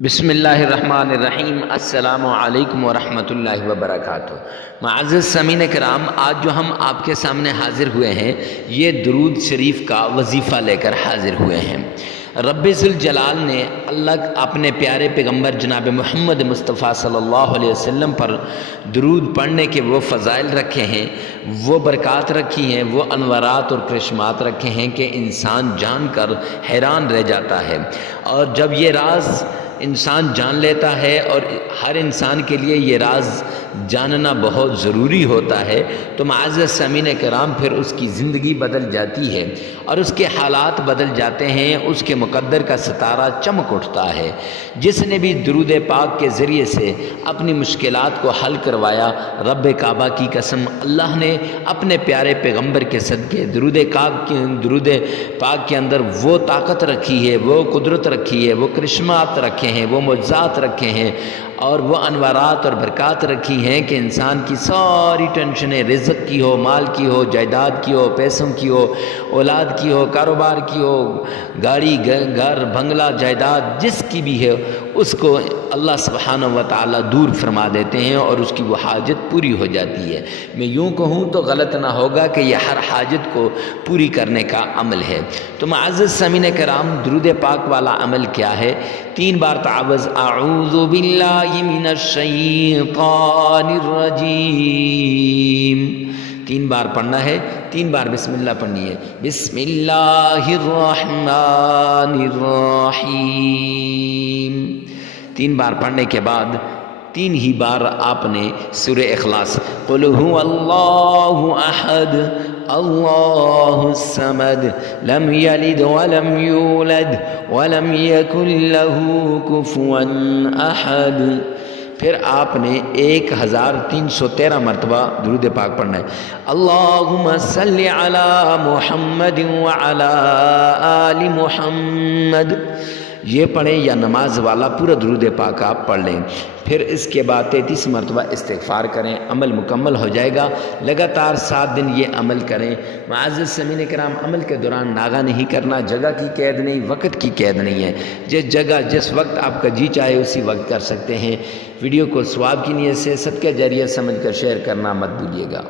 بسم اللہ الرحمن الرحیم۔ السلام علیکم ورحمۃ اللہ وبرکاتہ۔ معزز سامعین کرام، آج جو ہم آپ کے سامنے حاضر ہوئے ہیں یہ درود شریف کا وظیفہ لے کر حاضر ہوئے ہیں۔ رب ذوالجلال نے اللہ اپنے پیارے پیغمبر جناب محمد مصطفیٰ صلی اللہ علیہ وسلم پر درود پڑھنے کے وہ فضائل رکھے ہیں، وہ برکات رکھی ہیں، وہ انوارات اور کرشمات رکھے ہیں کہ انسان جان کر حیران رہ جاتا ہے۔ اور جب یہ راز انسان جان لیتا ہے اور ہر انسان کے لیے یہ راز جاننا بہت ضروری ہوتا ہے تو معزز سامعین کرام پھر اس کی زندگی بدل جاتی ہے اور اس کے حالات بدل جاتے ہیں، اس کے مقدر کا ستارہ چمک اٹھتا ہے۔ جس نے بھی درود پاک کے ذریعے سے اپنی مشکلات کو حل کروایا، رب کعبہ کی قسم اللہ نے اپنے پیارے پیغمبر کے صدقے درود پاک کے اندر وہ طاقت رکھی ہے، وہ قدرت رکھی ہے، وہ کرشمات رکھے ہیں، وہ معجزات رکھے ہیں اور وہ انوارات اور برکات رکھی ہیں کہ انسان کی ساری ٹینشنیں، رزق کی ہو، مال کی ہو، جائیداد کی ہو، پیسوں کی ہو، اولاد کی ہو، کاروبار کی ہو، گاڑی گھر بنگلہ جائیداد جس کی بھی ہے، اس کو اللہ سبحانہ و تعالیٰ دور فرما دیتے ہیں اور اس کی وہ حاجت پوری ہو جاتی ہے۔ میں یوں کہوں تو غلط نہ ہوگا کہ یہ ہر حاجت کو پوری کرنے کا عمل ہے۔ تو معزز سامعین کرام، درود پاک والا عمل کیا ہے؟ 3 بار تعوذ، اعوذ باللہ من الشیطان الرجیم، 3 بار پڑھنا ہے، 3 بار بسم اللہ پڑھنی ہے۔ بسم اللہ الرحمن الرحیم، 3 بار پڑھنے کے بعد 3 ہی بار آپ نے سورہ اخلاص، قل هو اللہ احد اللہ الصمد لم یلد ولم یولد ولم یکن له کفوا احد، پھر آپ نے 1313 مرتبہ درود پاک پڑھنا ہے۔ اللہم صلی علی محمد وعلی آل محمد، یہ پڑھیں یا نماز والا پورا درود پاک آپ پڑھ لیں۔ پھر اس کے بعد 33 مرتبہ استغفار کریں، عمل مکمل ہو جائے گا۔ لگاتار 7 دن یہ عمل کریں۔ معزز سامعین کرام، عمل کے دوران ناغہ نہیں کرنا، جگہ کی قید نہیں، وقت کی قید نہیں ہے۔ جس جگہ جس وقت آپ کا جی چاہے اسی وقت کر سکتے ہیں۔ ویڈیو کو ثواب کی نیت سے صدقہ جاریہ سمجھ کر شیئر کرنا مت بھولیے گا۔